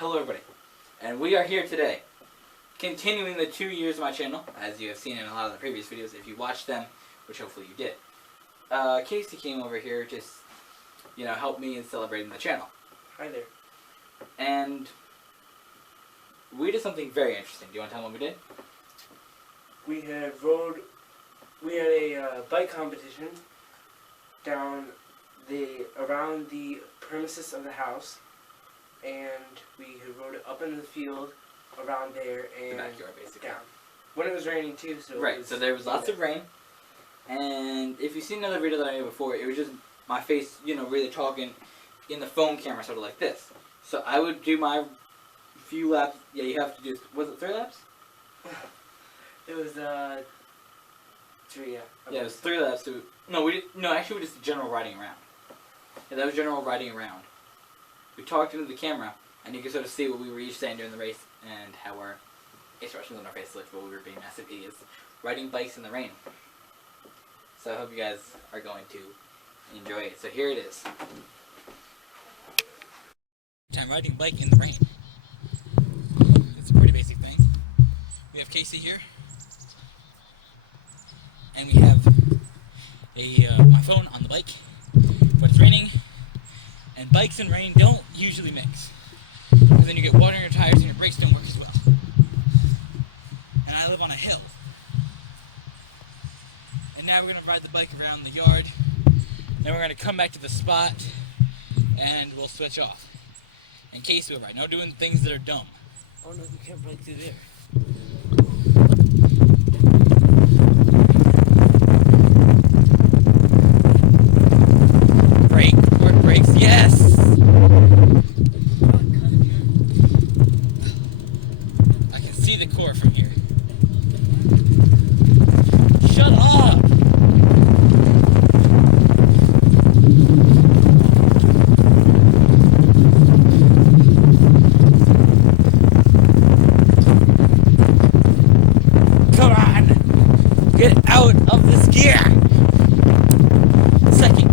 Hello everybody, and we are here today, continuing the 2 years of my channel, as you have seen in a lot of the previous videos, if you watched them, which hopefully you did. Casey came over here just, help me in celebrating the channel. Hi there. And we did something very interesting. Do you want to tell them what we did? We had a bike competition around the premises of the house, and we rode it up in the field around there and the backyard, basically. down. When it was raining too, so there was lots of rain. And if you've seen another video that I made before, it was just my face, really talking in the phone camera, sort of like this. So I would do my few laps. Yeah, you have to do. Was it 3 laps? It was 3. Yeah. Yeah, it was 3 laps. Actually, we just general riding around. Yeah, that was general riding around. We talked into the camera, and you could sort of see what we were each saying during the race and how our expressions on our face looked while we were being massive idiots riding bikes in the rain. So I hope you guys are going to enjoy it. So here it is. I'm riding a bike in the rain. It's a pretty basic thing. We have Casey here, and we have my phone on the bike when it's raining. And bikes and rain don't usually mix, because then you get water in your tires and your brakes don't work as well. And I live on a hill. And now we're going to ride the bike around the yard, then we're going to come back to the spot, and we'll switch off. In case we'll ride. No doing things that are dumb. Oh no, you can't break through there. Work brakes, yes! I can see the core from here. Shut up! Come on! Get out of this gear! Second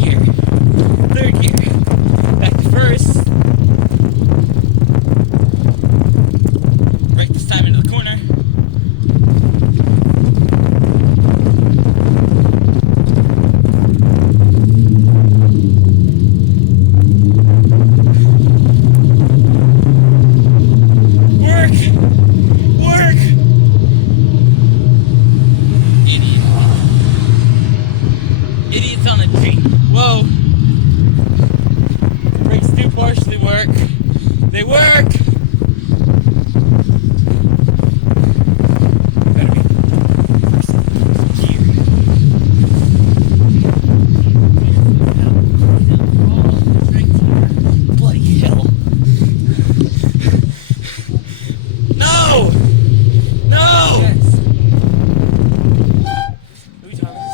gear, third gear, back to first, brake this time into the corner, work, idiots on a tree. Whoa. Brakes do partially work. They work! Better be here. Bloody hell. No! No! Yes. Who are you talking to?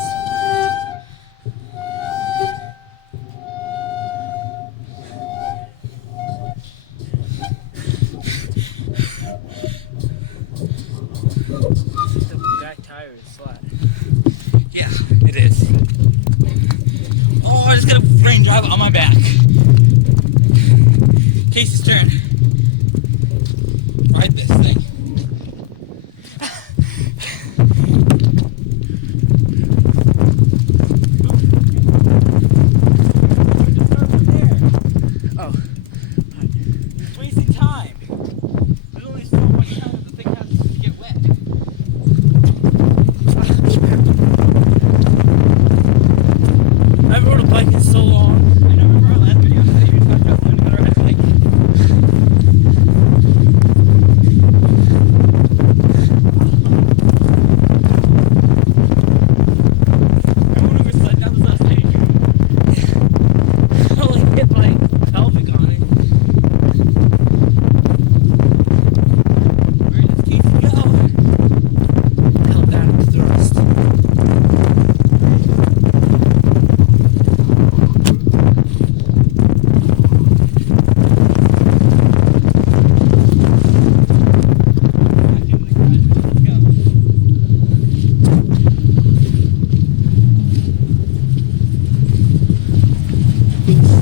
The back tire is flat. Yeah, it is. Oh, I just got a rain drive on my back. Casey's turn. Ride this thing. Oh. It's wasting time. There's only so much time that the thing has to get wet. I haven't rode a bike in so long. I know, remember our last video that you talked about learning how to ride a bike? Remember when we were sliding down this last stage? I only hit my pelvic on it. Where does Casey go? Held down its thrust.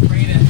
Spray that.